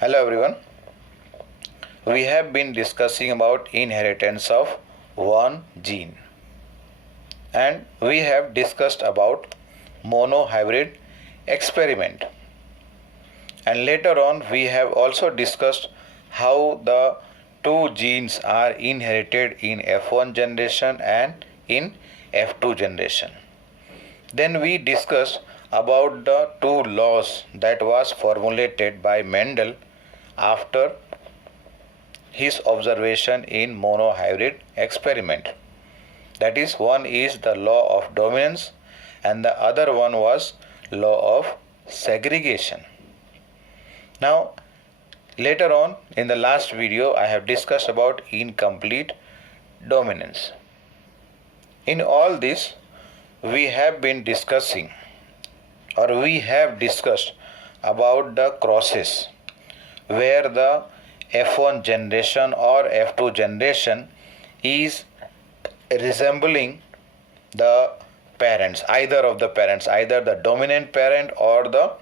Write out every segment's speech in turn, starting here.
Hello everyone. We have been discussing about inheritance of one gene and we have discussed about monohybrid experiment, and later on we have also discussed how the two genes are inherited in F1 generation and in F2 generation. Then we discussed about the two laws that was formulated by Mendel after his observation in monohybrid experiment. That is, one is the law of dominance and the other one was law of segregation. Now, later on in the last video I have discussed about incomplete dominance. In all this we have been discussing or we have discussed about the crosses where the F1 generation or F2 generation is resembling the parents, either of the parents, either the dominant parent or the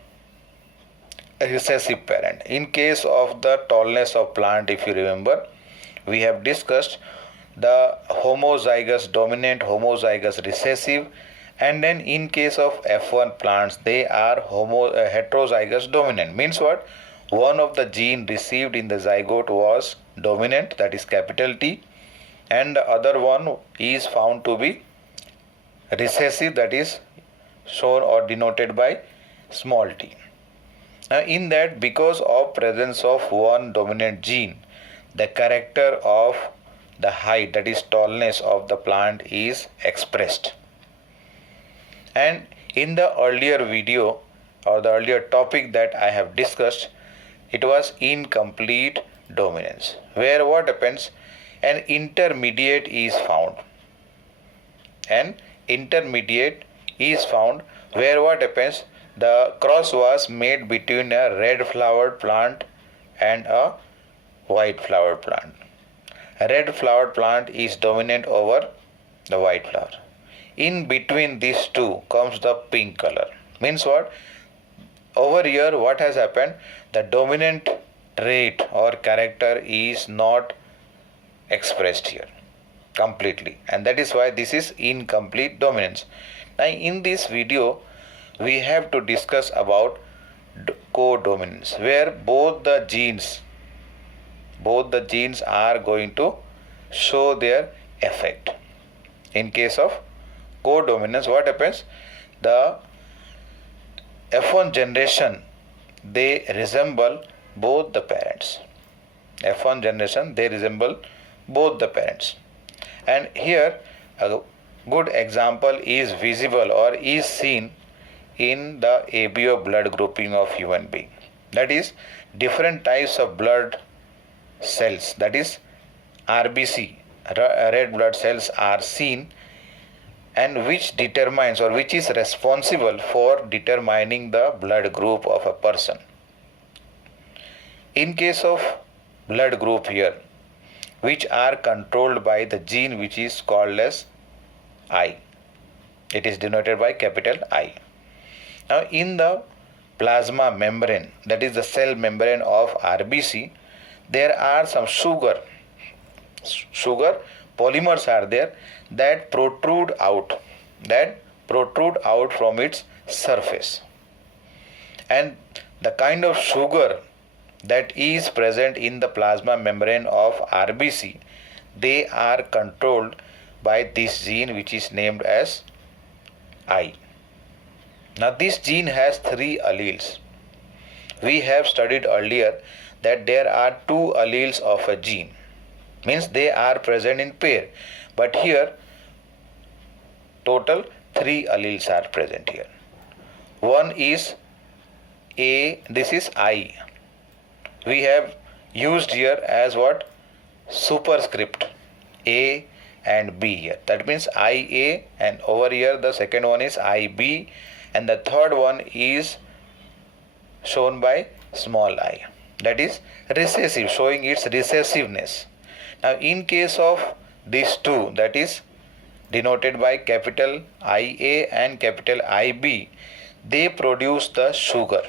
recessive parent. In case of the tallness of plant, if you remember, we have discussed the homozygous dominant, homozygous recessive, and then in case of F1 plants they are heterozygous dominant. Means what? One of the gene received in the zygote was dominant, that is capital T, and the other one is found to be recessive, that is shown or denoted by small t. Now in that, because of presence of one dominant gene, the character of the height, that is tallness of the plant is expressed. And in the earlier video or the earlier topic that I have discussed, it was incomplete dominance, where what happens? An intermediate is found. An intermediate is found where what happens? The cross was made between a red flowered plant and a white flowered plant. A red flowered plant is dominant over the white flower. In between these two comes the pink color. Means what? Over here what has happened? The dominant trait or character is not expressed here completely, and that is why this is incomplete dominance. Now in this video we have to discuss about codominance, where both the genes are going to show their effect. In case of codominance, what happens? The F1 generation, they resemble both the parents. F1 generation, they resemble both the parents. And here a good example is visible or is seen in the ABO blood grouping of human being. That is, different types of blood cells, that is RBC, red blood cells, are seen, and which determines or which is responsible for determining the blood group of a person. In case of blood group here, which are controlled by the gene which is called as I. It is denoted by capital I. Now in the plasma membrane, that is the cell membrane of RBC, there are some sugar polymers are there that protrude out from its surface. And the kind of sugar that is present in the plasma membrane of RBC, they are controlled by this gene which is named as I. Now this gene has 3 alleles. We have studied earlier that there are 2 alleles of a gene, means they are present in pair, but here total 3 alleles are present here. One is A, this is I. We have used here as what? Superscript A and B here. That means IA, and over here the second one is IB, and the third one is shown by small I. That is recessive, showing its recessiveness. Now in case of these two, that is denoted by capital IA and capital IB, they produce the sugar.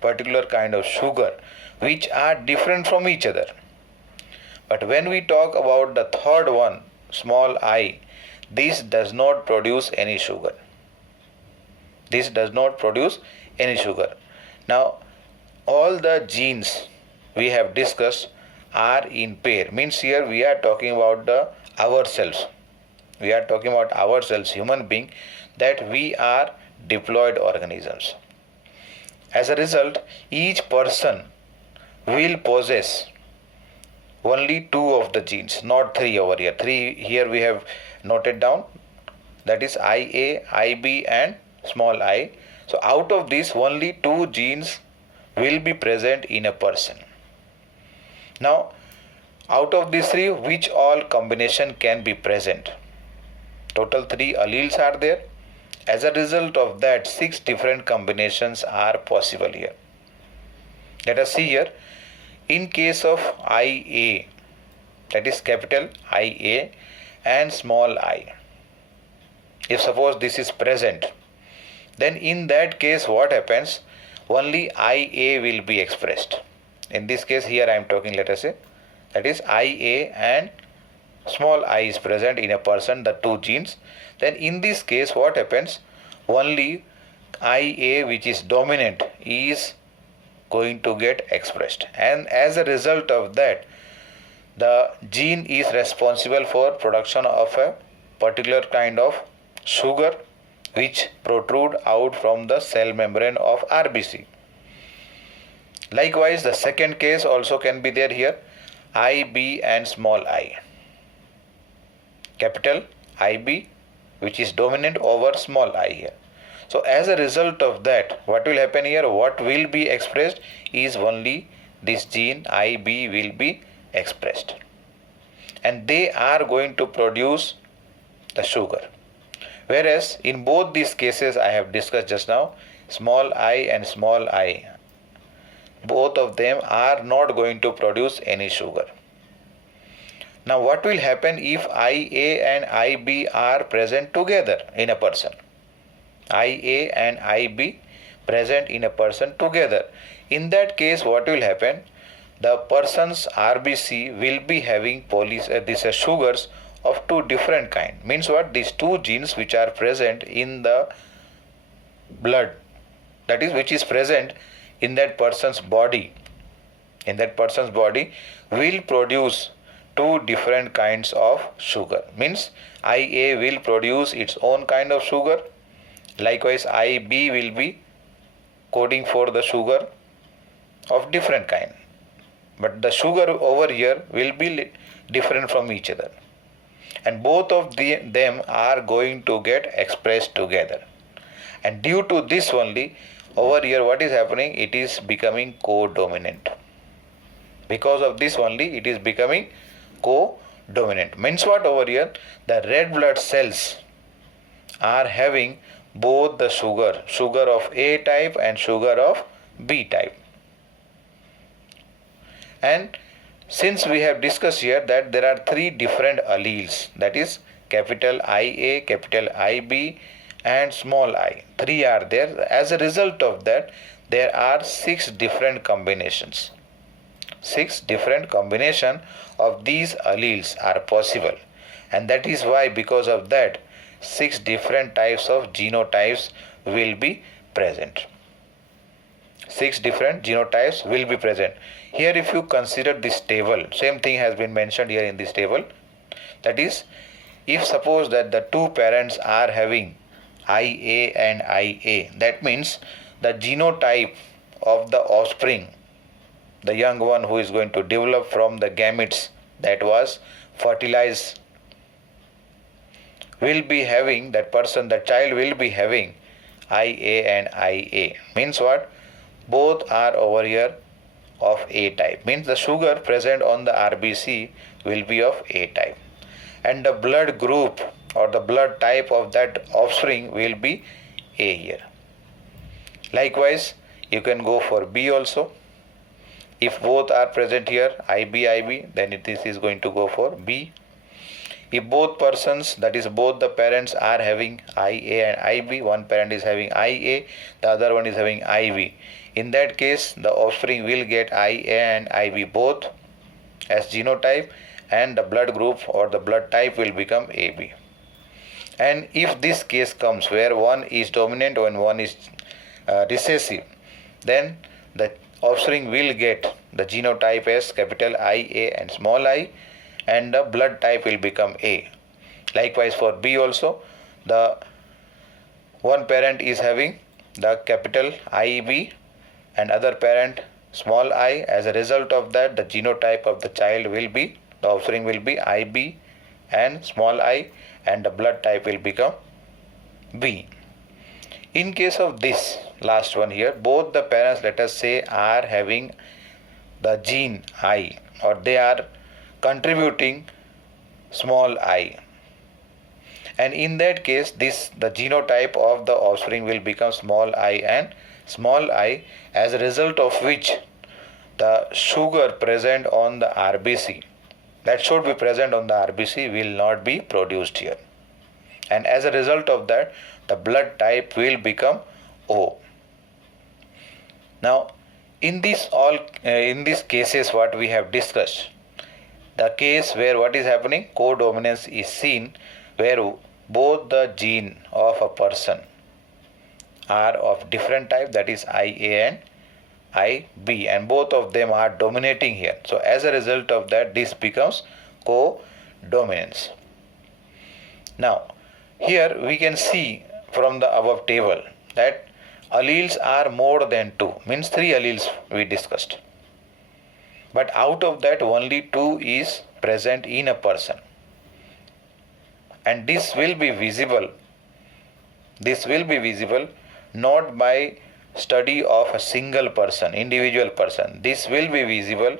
particular kind of sugar which are different from each other. But when we talk about the third one, small I, this does not produce any sugar. This does not produce any sugar. Now, all the genes we have discussed are in pair. Means here we are talking about the ourselves. We are talking about ourselves, human being, that we are diploid organisms. As a result, each person will possess only two of the genes, not three over here. Three here we have noted down, that is IA, IB and small I. So out of this, only two genes will be present in a person. Now, out of these three, which all combination can be present? Total 3 alleles are there. As a result of that, 6 different combinations are possible here. Let us see here. In case of IA, that is capital IA and small I, if suppose this is present, then in that case what happens? Only IA will be expressed. In this case here I am talking, let us say, that is IA and small I is present in a person, the two genes. Then in this case what happens? Only IA, which is dominant, is going to get expressed, and as a result of that, the gene is responsible for production of a particular kind of sugar which protrude out from the cell membrane of RBC. Likewise, the second case also can be there here, IB and small I. Capital IB, which is dominant over small I here. So as a result of that, what will happen here? What will be expressed is only this gene IB will be expressed, and they are going to produce the sugar. Whereas in both these cases I have discussed just now, small I and small I, both of them are not going to produce any sugar. Now what will happen if IA and IB are present together in a person? IA and IB present in a person together. In that case, what will happen? The person's RBC will be having these sugars of two different kind. Means what? These two genes which are present in the blood, that is, which is present in that person's body, will produce two different kinds of sugar. Means IA will produce its own kind of sugar. Likewise, IB will be coding for the sugar of different kind. But the sugar over here will be different from each other. And both of them are going to get expressed together. And due to this only, over here what is happening? It is becoming co-dominant. Because of this only, it is becoming co-dominant. Means what over here? The red blood cells are having both the sugar of A type and sugar of B type. And since we have discussed here that there are 3 different alleles, that is capital IA, capital IB and small I, 3 are there. As a result of that, there are 6 different combinations. 6 different combinations of these alleles are possible, and that is why, because of that, 6 different types of genotypes will be present. 6 different genotypes will be present. Here if you consider this table, same thing has been mentioned here in this table. That is, if suppose that the two parents are having IA and IA, that means the genotype of the offspring, the young one who is going to develop from the gametes that was fertilized, will be having, that person, the child will be having IA and IA. Means what? Both are over here of A type. Means the sugar present on the RBC will be of A type. And the blood group or the blood type of that offspring will be A here. Likewise, you can go for B also. If both are present here, IB, then this is going to go for B. If both persons, that is both the parents, are having IA and IB, one parent is having IA, the other one is having IB, In that case, the offspring will get IA and IB both as genotype, and the blood group or the blood type will become AB. And if this case comes where one is dominant and one is recessive, then the offspring will get the genotype as capital IA and small I, and the blood type will become A. Likewise for B also, the one parent is having the capital IB and other parent small I. As a result of that, the genotype of the child will be, the offspring will be IB and small I, and the blood type will become B. In case of this last one here, both the parents, let us say, are having the gene I, or they are contributing small I, and in that case the genotype of the offspring will become small I and small I, as a result of which the sugar present on the RBC, that should be present on the RBC, will not be produced here, and as a result of that the blood type will become O. Now in these cases what we have discussed, the case where what is happening, codominance is seen, where both the gene of a person are of different type, that is IA and IB, and both of them are dominating here. So as a result of that, this becomes codominance. Now here we can see from the above table that alleles are more than 2, means 3 alleles we discussed, but out of that only 2 is present in a person, and this will be visible not by study of a single person, individual person. This will be visible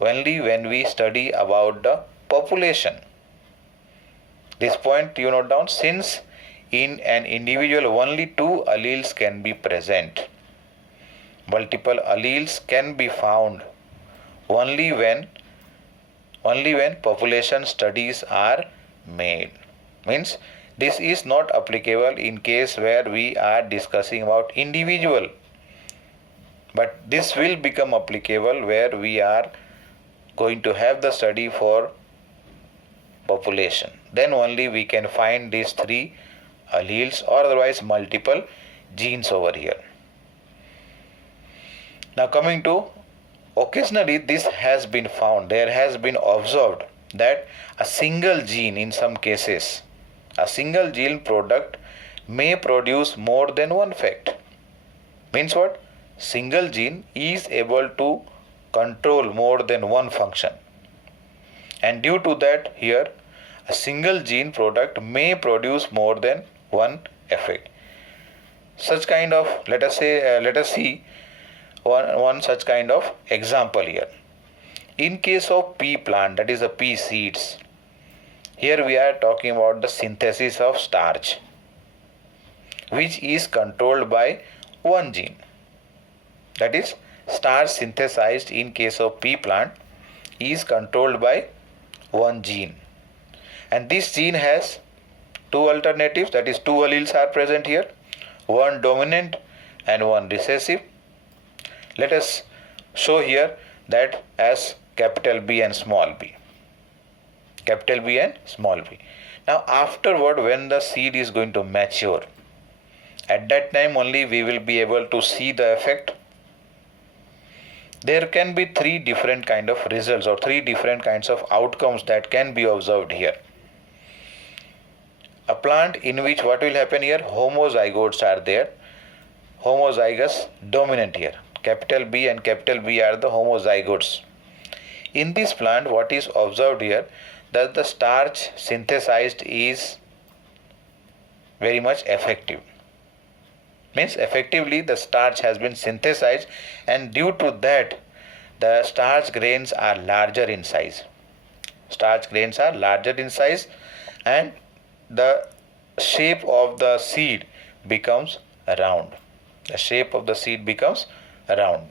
only when we study about the population. This point you note down, since in an individual only 2 alleles can be present, multiple alleles can be found only when population studies are made. Means this is not applicable in case where we are discussing about individual, but this will become applicable where we are going to have the study for population. Then only we can find these 3 alleles, or otherwise multiple genes over here. Now coming to, occasionally this has been found, there has been observed that a single gene, in some cases a single gene product may produce more than one effect. Means what? Single gene is able to control more than one function, and due to that here a single gene product may produce more than one effect. Such kind of, let us see one such kind of example here. In case of pea plant, that is the pea seeds, here we are talking about the synthesis of starch, which is controlled by one gene. That is, starch synthesized in case of pea plant is controlled by one gene, and this gene has 2 alternatives, that is 2 alleles are present here, one dominant and one recessive. Let us show here that as capital B and small b. Capital B and small b. Now afterward, when the seed is going to mature, at that time only we will be able to see the effect. There can be 3 different kind of results, or 3 different kinds of outcomes that can be observed here. A plant in which what will happen here, homozygotes are there, homozygous dominant here. Capital B and capital B are the homozygotes. In this plant, what is observed here, that the starch synthesized is very much effective. Means effectively the starch has been synthesized, and due to that the starch grains are larger in size. Starch grains are larger in size, and the shape of the seed becomes round. The shape of the seed becomes round.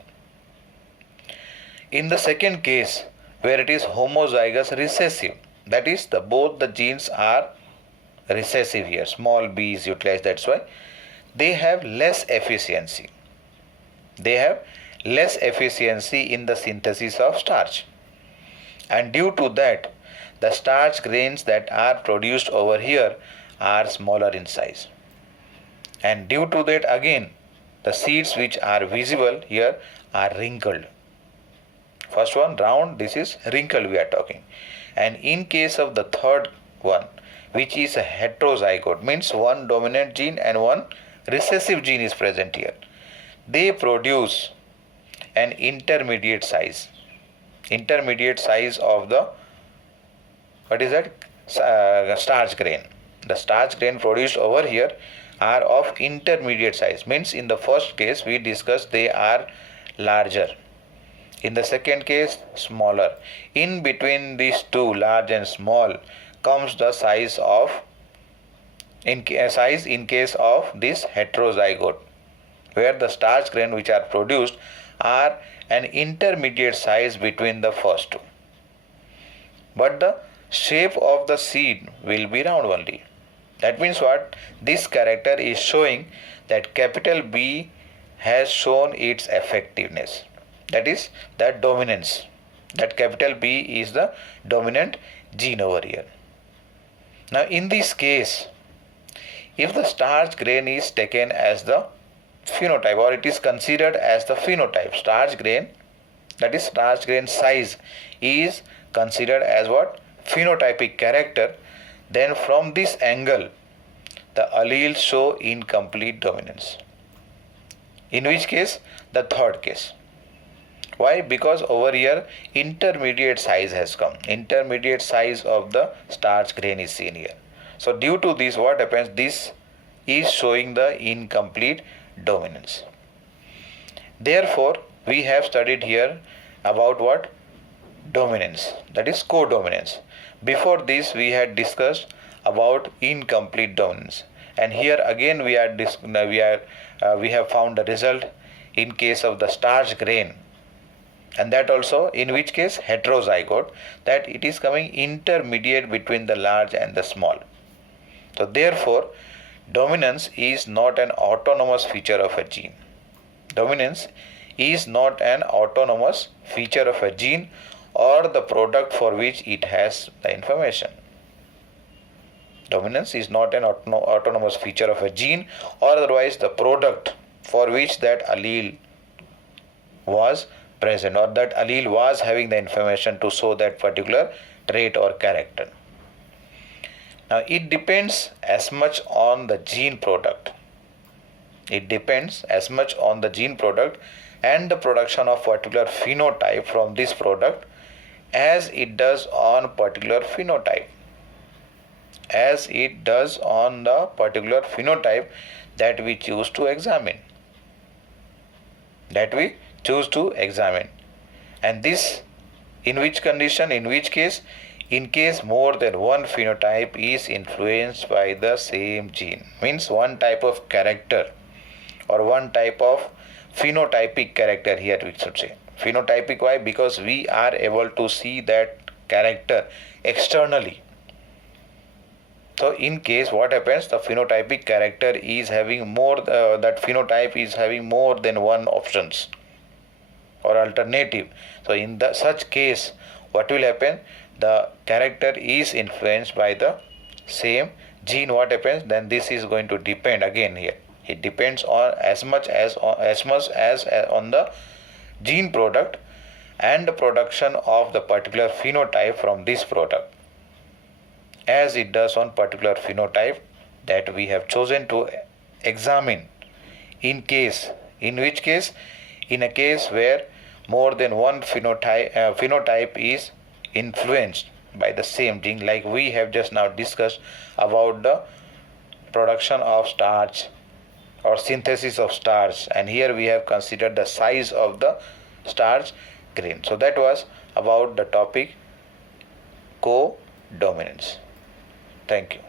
In the second case, where it is homozygous recessive, that is both the genes are recessive here, small b is utilized, that's why they have less efficiency. they have less efficiency in the synthesis of starch. And due to that, the starch grains that are produced over here are smaller in size. And due to that again, the seeds which are visible here are wrinkled. First one round, this is wrinkled we are talking. And in case of the third one, which is a heterozygote, means one dominant gene and one recessive gene is present here, they produce an intermediate size of the, what is that, starch grain. The starch grain produced over here are of intermediate size, means in the first case we discussed they are larger, in the second case smaller. In between these two, large and small, comes the size in case of this heterozygote, where the starch grain which are produced are an intermediate size between the first two. But the shape of the seed will be round only. That means what? This character is showing that capital B has shown its effectiveness. That is the dominance. That capital B is the dominant gene over here. Now in this case, if the starch grain is taken as the phenotype, or it is considered as the phenotype, starch grain, that is starch grain size, is considered as what? Phenotypic character, then from this angle the alleles show incomplete dominance. In which case? The third case. Why? Because over here intermediate size has come. Intermediate size of the starch grain is seen here. So due to this, what happens? This is showing the incomplete dominance. Therefore, we have studied here about what? Dominance, that is codominance. Before this, we had discussed about incomplete dominance, and here again we have found the result in case of the starch grain, and that also in which case heterozygote, that it is coming intermediate between the large and the small. So therefore, dominance is not an autonomous feature of a gene. Dominance is not an autonomous feature of a gene or the product for which it has the information. Dominance is not an autonomous feature of a gene or otherwise the product for which that allele was present, or that allele was having the information to show that particular trait or character. Now it depends as much on the gene product. It depends as much on the gene product and the production of particular phenotype from this product as it does on particular phenotype. As it does on the particular phenotype that we choose to examine. And this in which condition? In which case? In case more than one phenotype is influenced by the same gene. Means one type of character or one type of phenotypic character here we should say. Phenotypic, why? Because we are able to see that character externally. So in case what happens, the phenotypic character is having more, that phenotype is having more than one options or alternative. So in such case, what will happen? The character is influenced by the same gene. What happens? Then this is going to depend again here. It depends on as much as on the gene product and the production of the particular phenotype from this product, as it does on particular phenotype that we have chosen to examine. In which case, in a case where more than one phenotype is influenced by the same gene, like we have just now discussed about the production of starch or synthesis of starch, and here we have considered the size of the starch grain. So that was about the topic codominance. Thank you.